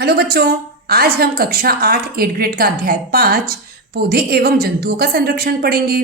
Hello बच्चों, आज हम कक्षा 8 8 ग्रेड का अध्याय 5 पौधे एवं जंतुओं का संरक्षण पढ़ेंगे।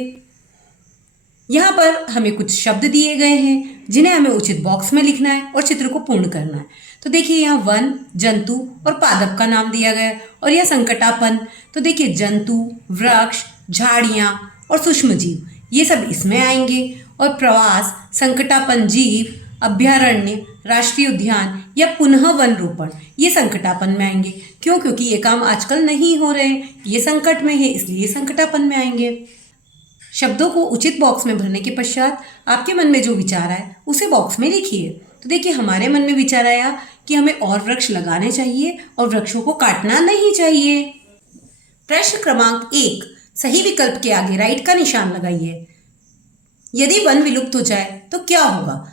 यहाँ पर हमें कुछ शब्द दिए गए हैं जिन्हें हमें उचित बॉक्स में लिखना है और चित्र को पूर्ण करना है। तो देखिए यहाँ वन, जंतु और पादप का नाम दिया गया है और यह संकटापन। तो देखिए जंतु, वृक्ष, झाड़ियाँ और सूक्ष्म जीव ये सब इसमें आएंगे। और प्रवास, संकटापन जीव, अभ्यारण्य, राष्ट्रीय उद्यान या पुनः वन रोपण ये संकटापन में आएंगे। क्यों? क्योंकि ये काम आजकल नहीं हो रहे हैं, ये संकट में है, इसलिए ये संकटापन में आएंगे। शब्दों को उचित बॉक्स में भरने के पश्चात आपके मन में जो विचार आए उसे बॉक्स में लिखिए। तो देखिए हमारे मन में विचार आया कि हमें और वृक्ष लगाने चाहिए और वृक्षों को काटना नहीं चाहिए। प्रश्न क्रमांक 1, सही विकल्प के आगे राइट का निशान लगाइए। यदि वन विलुप्त हो जाए तो क्या होगा?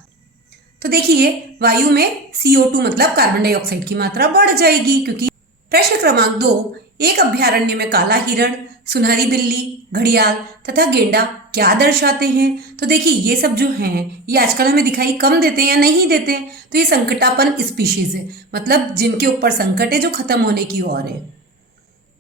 तो देखिए वायु में CO2 मतलब कार्बन डाइऑक्साइड की मात्रा बढ़ जाएगी। क्योंकि प्रश्न क्रमांक 2, एक अभ्यारण्य में काला हिरण, सुनहरी बिल्ली, घड़ियाल तथा गेंडा क्या दर्शाते हैं? तो देखिए ये सब जो हैं ये आजकल हमें दिखाई कम देते हैं या नहीं देते। तो ये संकटापन स्पीशीज है, मतलब जिनके ऊपर संकट है, जो खत्म होने की ओर है।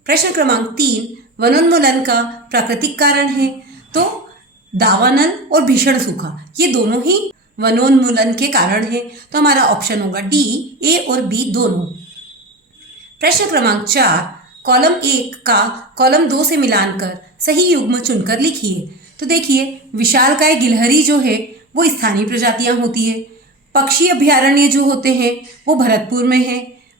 प्रश्न क्रमांक 3, वनोन्मूलन का प्राकृतिक कारण है। तो दावानल और भीषण सूखा ये दोनों ही वनोन्मूलन के कारण है। तो हमारा ऑप्शन होगा डी, ए और बी दोनों। प्रश्न क्रमांक 4, कॉलम 1 का कॉलम 2 से मिलान कर सही युग्म चुनकर लिखिए। तो देखिए विशालकाय गिलहरी जो है वो स्थानीय प्रजातियां होती है। पक्षी अभ्यारण्य जो होते हैं वो भरतपुर में है।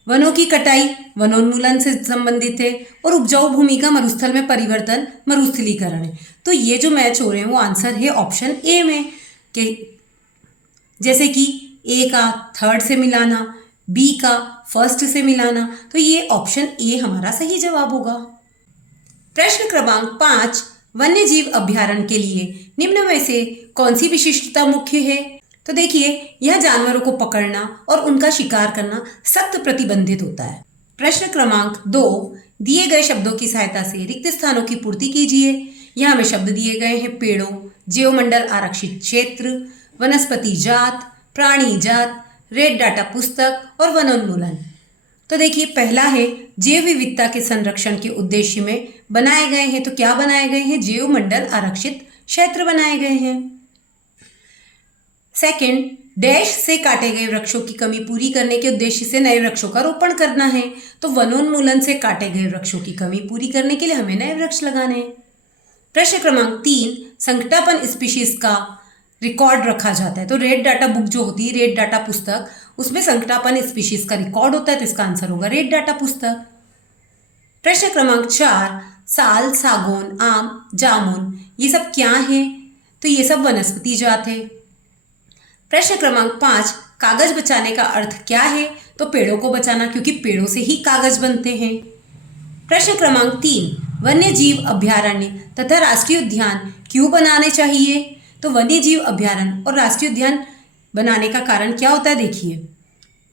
वनों की कटाई वनोन्मूलन से संबंधित है और उपजाऊ भूमि का मरुस्थल में परिवर्तन मरुस्थलीकरण है। तो ये जो मैच हो रहे हैं वो आंसर है ऑप्शन ए में, कि जैसे कि ए का थर्ड से मिलाना, बी का फर्स्ट से मिलाना। तो ये ऑप्शन ए हमारा सही जवाब होगा। प्रश्न क्रमांक 5, वन्य जीव अभ्यारण्य के लिए निम्न में से कौन सी विशिष्टता मुख्य है? तो देखिए यह जानवरों को पकड़ना और उनका शिकार करना सख्त प्रतिबंधित होता है। प्रश्न क्रमांक 2, दिए गए शब्दों की सहायता से रिक्त स्थानों की पूर्ति कीजिए। यहाँ हमें शब्द दिए गए हैं पेड़ों, जैवमंडल आरक्षित क्षेत्र, वनस्पति जात, प्राणी जात, रेड डाटा पुस्तक और वनोन्मूलन। तो देखिए पहला है जैव विविधता के संरक्षण के उद्देश्य में बनाए गए हैं। तो क्या बनाए गए हैं? जैवमंडल आरक्षित क्षेत्र बनाए गए हैं। सेकंड, डैश से काटे गए वृक्षों की कमी पूरी करने के उद्देश्य से नए वृक्षों का रोपण करना है। तो वनोन्मूलन से काटे गए वृक्षों की कमी पूरी करने के लिए हमें नए वृक्ष लगाने हैं। प्रश्न क्रमांक 3, संकटापन स्पीशीज का रिकॉर्ड रखा जाता है। तो रेड डाटा बुक जो होती है, रेड डाटा पुस्तक, उसमें संकटापन स्पीशीज का रिकॉर्ड होता है। तो इसका आंसर होगा रेड डाटा पुस्तक। प्रश्न क्रमांक 4, साल, सागौन, आम, जामुन ये सब क्या है? तो ये सब वनस्पति जात है। प्रश्न क्रमांक 5, कागज बचाने का अर्थ क्या है? तो पेड़ों को बचाना, क्योंकि पेड़ों से ही कागज बनते हैं। प्रश्न क्रमांक 3, वन्य जीव अभ्यारण्य तथा राष्ट्रीय उद्यान क्यों बनाने चाहिए? तो वन्य जीव अभ्यारण्य और राष्ट्रीय उद्यान बनाने का कारण क्या होता है? देखिए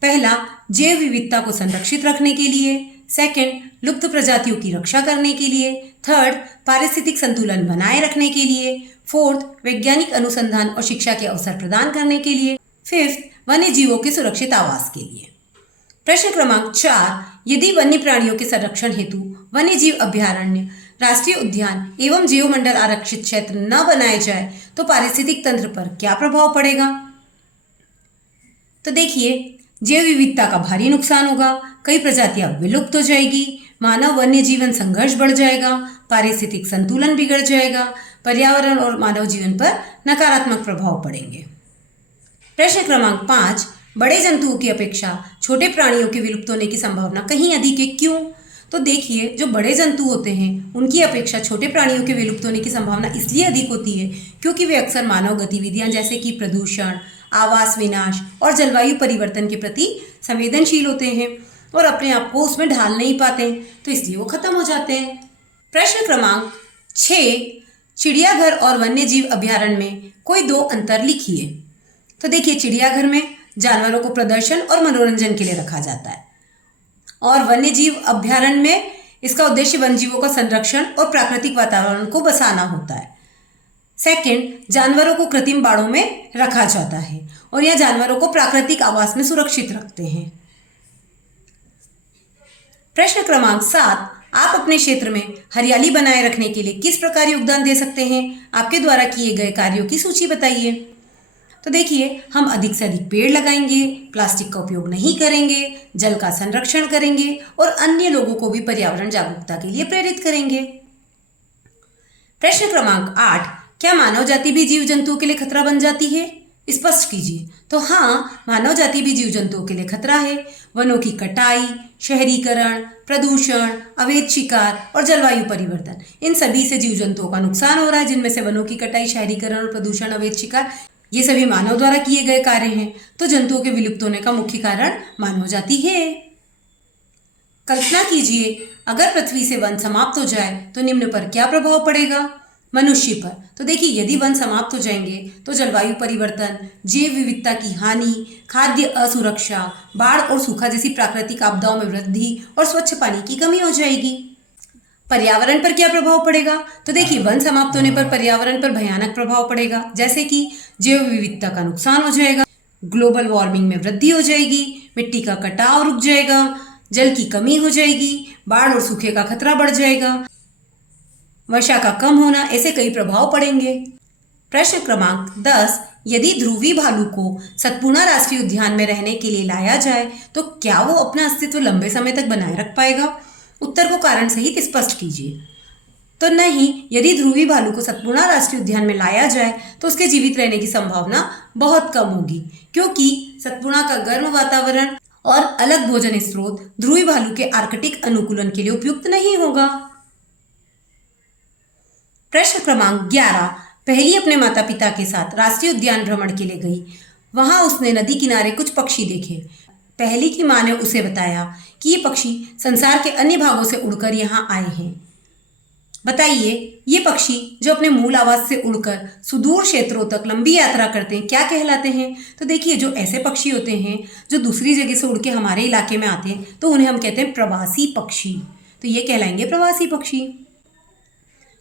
पहला, जैव विविधता को संरक्षित रखने के लिए। सेकंड, लुप्त प्रजातियों की रक्षा करने के लिए। थर्ड, पारिस्थितिक संतुलन बनाए रखने के लिए। फोर्थ, वैज्ञानिक अनुसंधान और शिक्षा के अवसर प्रदान करने के लिए। फिफ्थ, वन्य जीवों के सुरक्षित आवास के लिए। प्रश्न क्रमांक 4, यदि वन्य प्राणियों के संरक्षण हेतु वन्य जीव अभ्यारण्य, राष्ट्रीय उद्यान एवं जैवमंडल आरक्षित क्षेत्र न बनाए जाए तो पारिस्थितिक तंत्र पर क्या प्रभाव पड़ेगा? तो देखिए जैव विविधता का भारी नुकसान होगा, कई प्रजातियां विलुप्त हो जाएगी, मानव वन्य जीवन संघर्ष बढ़ जाएगा, पारिस्थितिक संतुलन बिगड़ जाएगा, पर्यावरण और मानव जीवन पर नकारात्मक प्रभाव पड़ेंगे। प्रश्न क्रमांक 5, बड़े जंतुओं की अपेक्षा छोटे प्राणियों के विलुप्त होने की संभावना कहीं अधिक है, क्यों? तो देखिए जो बड़े जंतु होते हैं उनकी अपेक्षा छोटे प्राणियों के विलुप्त होने की संभावना इसलिए अधिक होती है क्योंकि वे अक्सर मानव गतिविधियां जैसे कि प्रदूषण, आवास विनाश और जलवायु परिवर्तन के प्रति संवेदनशील होते हैं और अपने आप को उसमें ढाल नहीं पाते, तो इसलिए वो खत्म हो जाते हैं। प्रश्न क्रमांक 6, चिड़ियाघर और वन्य जीव अभ्यारण्य में कोई 2 अंतर लिखिए। तो देखिए चिड़ियाघर में जानवरों को प्रदर्शन और मनोरंजन के लिए रखा जाता है और वन्य जीव अभ्यारण्य में इसका उद्देश्य वन जीवों का संरक्षण और प्राकृतिक वातावरण को बसाना होता है। सेकंड, जानवरों को कृत्रिम बाड़ों में रखा जाता है और यह जानवरों को प्राकृतिक आवास में सुरक्षित रखते हैं। प्रश्न क्रमांक 7, आप अपने क्षेत्र में हरियाली बनाए रखने के लिए किस प्रकार योगदान दे सकते हैं? आपके द्वारा किए गए कार्यों की सूची बताइए। तो देखिए, हम अधिक से अधिक पेड़ लगाएंगे, प्लास्टिक का उपयोग नहीं करेंगे, जल का संरक्षण करेंगे और अन्य लोगों को भी पर्यावरण जागरूकता के लिए प्रेरित करेंगे। प्रश्न क्रमांक 8, क्या मानव जाति भी जीव जंतुओं के लिए खतरा बन जाती है? स्पष्ट कीजिए। तो हाँ, मानव जाति भी जीव जंतुओं के लिए खतरा है। वनों की कटाई, शहरीकरण, प्रदूषण, अवैध शिकार और जलवायु परिवर्तन, इन सभी से जीव जंतुओं का नुकसान हो रहा है, जिनमें से वनों की कटाई, शहरीकरण और प्रदूषण, अवैध शिकार, ये सभी मानव द्वारा किए गए कार्य हैं। तो जंतुओं के विलुप्त होने का मुख्य कारण मानव जाति है। कल्पना कीजिए, अगर पृथ्वी से वन समाप्त हो जाए तो निम्न पर क्या प्रभाव पड़ेगा? मनुष्य पर। तो देखिए, यदि वन समाप्त हो जाएंगे तो जलवायु परिवर्तन, जैव विविधता की हानि, खाद्य असुरक्षा, बाढ़ और सूखा जैसी प्राकृतिक आपदाओं में वृद्धि और स्वच्छ पानी की कमी हो जाएगी। पर्यावरण पर क्या प्रभाव पड़ेगा? तो देखिए, वन समाप्त होने पर पर्यावरण पर भयानक प्रभाव पड़ेगा, जैसे कि जैव विविधता का नुकसान हो जाएगा, ग्लोबल वार्मिंग में वृद्धि हो जाएगी, मिट्टी का कटाव रुक जाएगा, जल की कमी हो जाएगी, बाढ़ और सूखे का खतरा बढ़ जाएगा, वर्षा का कम होना, ऐसे कई प्रभाव पड़ेंगे। प्रश्न क्रमांक 10, यदि ध्रुवी भालू को सतपुड़ा राष्ट्रीय उद्यान में रहने के लिए लाया जाए तो क्या वो अपना अस्तित्व लंबे समय तक बनाए रख पाएगा? उत्तर को कारण सहित स्पष्ट कीजिए। तो नहीं, यदि ध्रुवी भालू को सतपुड़ा राष्ट्रीय उद्यान में लाया जाए तो उसके जीवित रहने की संभावना बहुत कम होगी, क्योंकि सतपुड़ा का गर्म वातावरण और अलग भोजन स्रोत ध्रुवी भालू के आर्कटिक अनुकूलन के लिए उपयुक्त नहीं होगा। प्रश्न क्रमांक 11, पहली अपने माता पिता के साथ राष्ट्रीय उद्यान भ्रमण के लिए गई। वहां उसने नदी किनारे कुछ पक्षी देखे। पहली की मां ने उसे बताया कि ये पक्षी संसार के अन्य भागों से उड़कर यहाँ आए हैं। बताइए, ये पक्षी जो अपने मूल आवास से उड़कर सुदूर क्षेत्रों तक लंबी यात्रा करते हैं, क्या कहलाते हैं? तो देखिए, जो ऐसे पक्षी होते हैं जो दूसरी जगह से उड़ के हमारे इलाके में आते हैं, तो उन्हें हम कहते हैं प्रवासी पक्षी। तो ये कहलाएंगे प्रवासी पक्षी।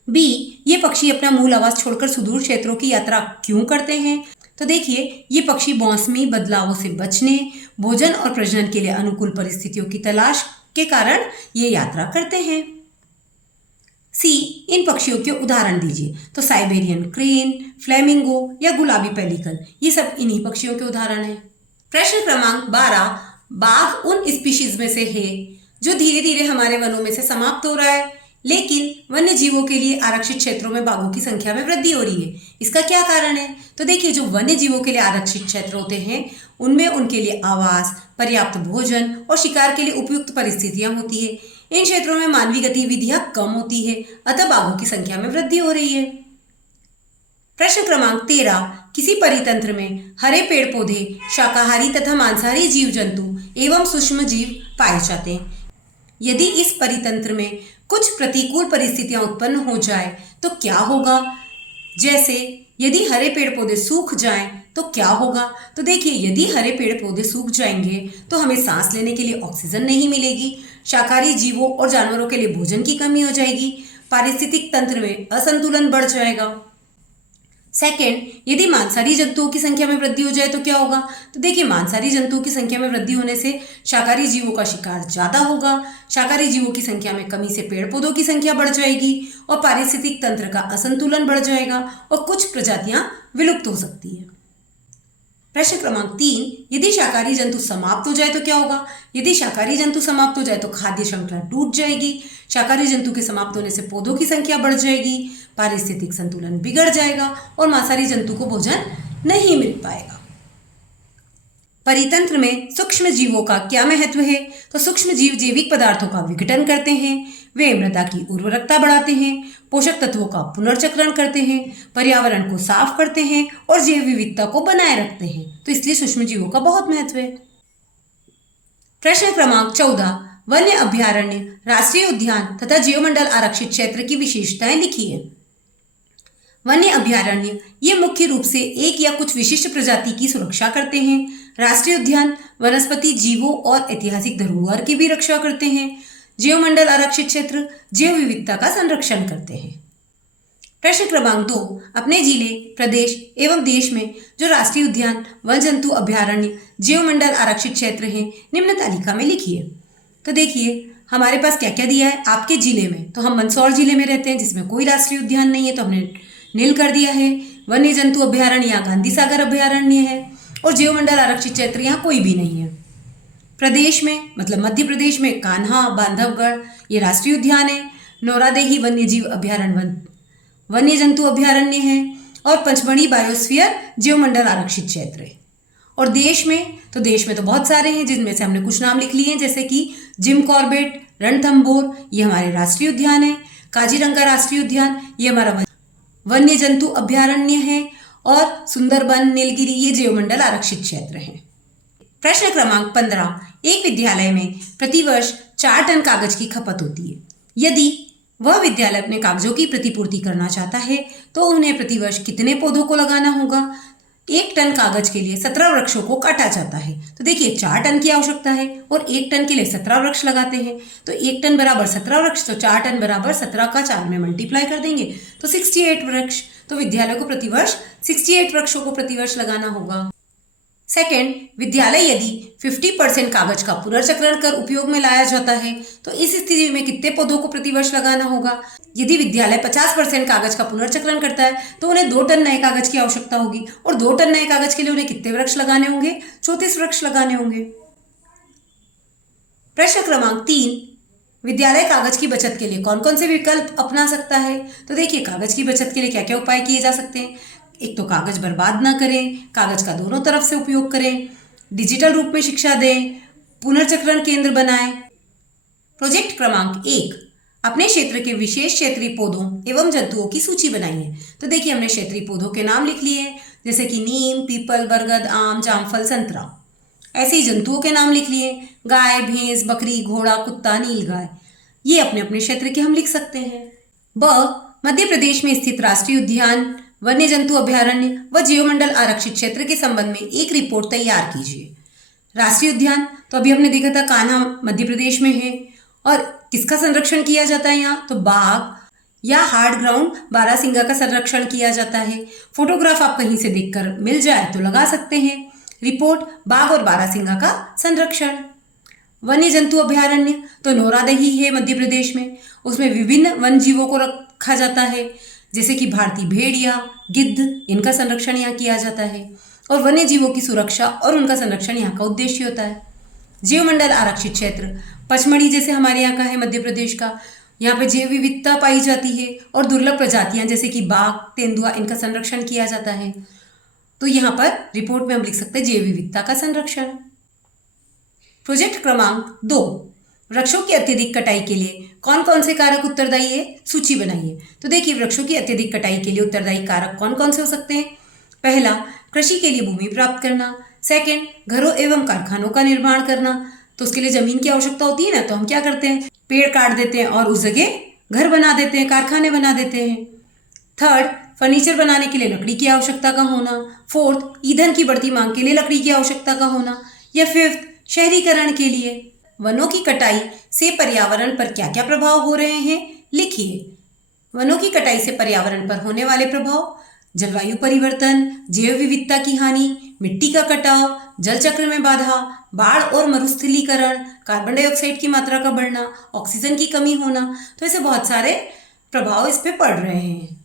बी, ये पक्षी अपना मूल आवास छोड़कर सुदूर क्षेत्रों की यात्रा क्यों करते हैं? तो देखिए, ये पक्षी मौसमी बदलावों से बचने, भोजन और प्रजनन के लिए अनुकूल परिस्थितियों की तलाश के कारण ये यात्रा करते हैं। सी, इन पक्षियों के उदाहरण दीजिए। तो साइबेरियन क्रेन, फ्लेमिंगो या गुलाबी पेलिकन, ये सब इन्हीं पक्षियों के उदाहरण हैं। प्रश्न क्रमांक 12, बाघ उन स्पीशीज में से है जो धीरे धीरे हमारे वनों में से समाप्त हो रहा है, लेकिन वन्य जीवों के लिए आरक्षित क्षेत्रों में बाघों की संख्या में वृद्धि हो रही है। इसका क्या कारण है? तो देखिए, जो वन्य जीवों के लिए आरक्षित क्षेत्र होते हैं उनमें उनके लिए आवास, पर्याप्त भोजन और शिकार के लिए उपयुक्त परिस्थितियां होती है। इन क्षेत्रों में मानवीय गतिविधियां कम होती है, अतः बाघों की संख्या में वृद्धि हो रही है। प्रश्न क्रमांक 13, किसी परितंत्र में हरे पेड़ पौधे, शाकाहारी तथा मांसाहारी जीव जंतु एवं सूक्ष्म जीव पाए जाते हैं। यदि इस परितंत्र में कुछ प्रतिकूल परिस्थितियां उत्पन्न हो जाए तो क्या होगा? जैसे यदि हरे पेड़ पौधे सूख जाएं तो क्या होगा? तो देखिए, यदि हरे पेड़ पौधे सूख जाएंगे तो हमें सांस लेने के लिए ऑक्सीजन नहीं मिलेगी, शाकाहारी जीवों और जानवरों के लिए भोजन की कमी हो जाएगी, पारिस्थितिक तंत्र में असंतुलन बढ़ जाएगा। सेकेंड, यदि मांसाहारी जंतुओं की संख्या में वृद्धि हो जाए तो क्या होगा? तो देखिए, मांसाहारी जंतुओं की संख्या में वृद्धि होने से शाकाहारी जीवों का शिकार ज्यादा होगा, शाकाहारी जीवों की संख्या में कमी से पेड़ पौधों की संख्या बढ़ जाएगी और पारिस्थितिक तंत्र का असंतुलन बढ़ जाएगा और कुछ प्रजातियां विलुप्त हो सकती है। प्रश्न क्रमांक 3, यदि शाकाहारी जंतु समाप्त हो जाए तो क्या होगा? यदि शाकाहारी जंतु समाप्त हो जाए तो खाद्य श्रृंखला टूट जाएगी, शाकाहारी जंतु के समाप्त होने से पौधों की संख्या बढ़ जाएगी, पारिस्थितिक संतुलन बिगड़ जाएगा और मांसाहारी जंतु को भोजन नहीं मिल पाएगा। परितंत्र में सूक्ष्म जीवों का क्या महत्व है? तो सूक्ष्म जीव जैविक पदार्थों का विघटन करते हैं, वे मृदा की उर्वरकता बढ़ाते हैं, पोषक तत्वों का पुनर्चक्रण करते हैं, पर्यावरण को साफ करते हैं और जैव विविधता को बनाए रखते हैं। तो इसलिए सूक्ष्म जीवों का बहुत महत्व है। प्रश्न क्रमांक 14, वन्य अभ्यारण्य, राष्ट्रीय उद्यान तथा जीवमंडल आरक्षित क्षेत्र की विशेषताएं लिखिए। वन्य अभ्यारण्य ये मुख्य रूप से एक या कुछ विशिष्ट प्रजाति की सुरक्षा करते हैं। राष्ट्रीय उद्यान वनस्पति, जीवों और ऐतिहासिक धरोहर की भी रक्षा करते हैं। जीवमंडल आरक्षित क्षेत्र जैव विविधता का संरक्षण करते हैं। प्रश्न क्रमांक 2, अपने जिले, प्रदेश एवं देश में जो राष्ट्रीय उद्यान, वन जंतु अभ्यारण्य, जीवमंडल आरक्षित क्षेत्र हैं, निम्न तालिका में लिखिए। तो देखिए, हमारे पास क्या क्या दिया है आपके जिले में, तो हम मंदसौर जिले में रहते हैं जिसमें कोई राष्ट्रीय उद्यान नहीं है, तो हमने नील कर दिया है। वन्य जंतु अभ्यारण्य यहाँ गांधी सागर अभ्यारण्य है, और जीवमंडल आरक्षित क्षेत्र यहाँ कोई भी नहीं है। प्रदेश में मतलब मध्य प्रदेश में कान्हा, बांधवगढ़ ये राष्ट्रीय उद्यान है, नौरादेही वन्य जीव अभ्यारण्य वन्य जंतु अभ्यारण्य है, और पंचमढ़ी बायोस्फीयर जीवमंडल आरक्षित क्षेत्र है। और देश में तो बहुत सारे हैं, जिनमें से हमने कुछ नाम लिख लिए हैं, जैसे कि जिम कॉर्बेट, रणथंभौर ये हमारे राष्ट्रीय उद्यान है, काजीरंगा राष्ट्रीय उद्यान ये हमारा वन्य जंतु अभ्यारण्य है, और सुंदरबन, नीलगिरी ये जीवमंडल आरक्षित क्षेत्र है। प्रश्न क्रमांक 15, एक विद्यालय में प्रतिवर्ष 4 टन कागज की खपत होती है। यदि वह विद्यालय अपने कागजों की प्रतिपूर्ति करना चाहता है तो उन्हें प्रतिवर्ष कितने पौधों को लगाना होगा? 1 टन कागज के लिए 17 वृक्षों को काटा जाता है। तो देखिए 4 टन की आवश्यकता है और 1 टन के लिए 17 वृक्ष लगाते हैं, तो 1 टन बराबर 17 वृक्ष, तो 4 टन बराबर 17 का 4 में मल्टीप्लाई कर देंगे तो 68 वृक्ष। तो विद्यालय को प्रतिवर्ष 68 वृक्षों को प्रतिवर्ष लगाना होगा। सेकेंड, विद्यालय यदि 50% कागज का पुनर्चक्रण कर उपयोग में लाया जाता है तो इस स्थिति में कितने पौधों को प्रतिवर्ष लगाना होगा? यदि विद्यालय 50% कागज का पुनर्चक्रण करता है तो उन्हें 2 टन नए कागज की आवश्यकता होगी, और 2 टन नए कागज के लिए उन्हें कितने वृक्ष लगाने होंगे? 34 वृक्ष लगाने होंगे। प्रश्न क्रमांक 3, विद्यालय कागज की बचत के लिए कौन कौन से विकल्प अपना सकता है? तो देखिए कागज की बचत के लिए क्या क्या उपाय किए जा सकते हैं। एक तो कागज बर्बाद ना करें, कागज का दोनों तरफ से उपयोग करें, डिजिटल रूप में शिक्षा दें, पुनर्चक्रण केंद्र बनाएं। प्रोजेक्ट क्रमांक 1, अपने क्षेत्र के विशेष क्षेत्रीय पौधों एवं जंतुओं की सूची बनाइए। तो देखिए हमने क्षेत्रीय पौधों के नाम लिख लिए, जैसे कि नीम, पीपल, बरगद, आम, जामफल, संतरा। ऐसे ही जंतुओं के नाम लिख लिए, गाय, भैंस, बकरी, घोड़ा, कुत्ता, नीलगाय। ये अपने अपने क्षेत्र के हम लिख सकते हैं। मध्य प्रदेश में स्थित राष्ट्रीय उद्यान, वन्य जंतु अभ्यारण्य व जीवमंडल आरक्षित क्षेत्र के संबंध में एक रिपोर्ट तैयार कीजिए। राष्ट्रीय उद्यान तो अभी हमने देखा था कान्हा मध्य प्रदेश में है, और किसका संरक्षण किया जाता है यहाँ? तो बाघ या हार्ड ग्राउंड बारहसिंगा का संरक्षण किया जाता है। फोटोग्राफ आप कहीं से देखकर मिल जाए तो लगा सकते हैं। रिपोर्ट, बाघ और बारहसिंगा का संरक्षण। वन्य जंतु अभ्यारण्य तो नौरादेही है मध्य प्रदेश में, उसमें विभिन्न वन जीवों को रखा जाता है, जैसे कि भारतीय भेड़िया, गिद्ध, इनका संरक्षण यहाँ किया जाता है, और वन्य जीवों की सुरक्षा और उनका संरक्षण यहाँ का उद्देश्य होता है। जीवमंडल आरक्षित क्षेत्र पचमढ़ी जैसे हमारे यहाँ का है मध्य प्रदेश का, यहाँ पे जैव विविधता पाई जाती है और दुर्लभ प्रजातियाँ जैसे कि बाघ, तेंदुआ, इनका संरक्षण किया जाता है। तो यहाँ पर रिपोर्ट में हम लिख सकते हैं जैव विविधता का संरक्षण। प्रोजेक्ट क्रमांक 2, वृक्षों की अत्यधिक कटाई के लिए कौन कौन से कारक उत्तरदायी है? सूची बनाइए। तो देखिए वृक्षों की अत्यधिक कटाई के लिए उत्तरदायी कारक कौन कौन से हो सकते हैं? पहला, कृषि के लिए भूमि प्राप्त करना। सेकंड, घरों एवं कारखानों का निर्माण करना, तो उसके लिए जमीन की आवश्यकता होती है ना, तो हम क्या करते हैं? पेड़ काट देते हैं और उस जगह घर बना देते हैं, कारखाने बना देते हैं। थर्ड, फर्नीचर बनाने के लिए लकड़ी की आवश्यकता का होना। फोर्थ, ईंधन की बढ़ती मांग के लिए लकड़ी की आवश्यकता का होना। या फिफ्थ, शहरीकरण के लिए। वनों की कटाई से पर्यावरण पर क्या क्या प्रभाव हो रहे हैं? लिखिए। वनों की कटाई से पर्यावरण पर होने वाले प्रभाव: जलवायु परिवर्तन, जैव विविधता की हानि, मिट्टी का कटाव, जल चक्र में बाधा, बाढ़ और मरुस्थलीकरण, कार्बन डाइऑक्साइड की मात्रा का बढ़ना, ऑक्सीजन की कमी होना। तो ऐसे बहुत सारे प्रभाव इस पे पड़ रहे हैं।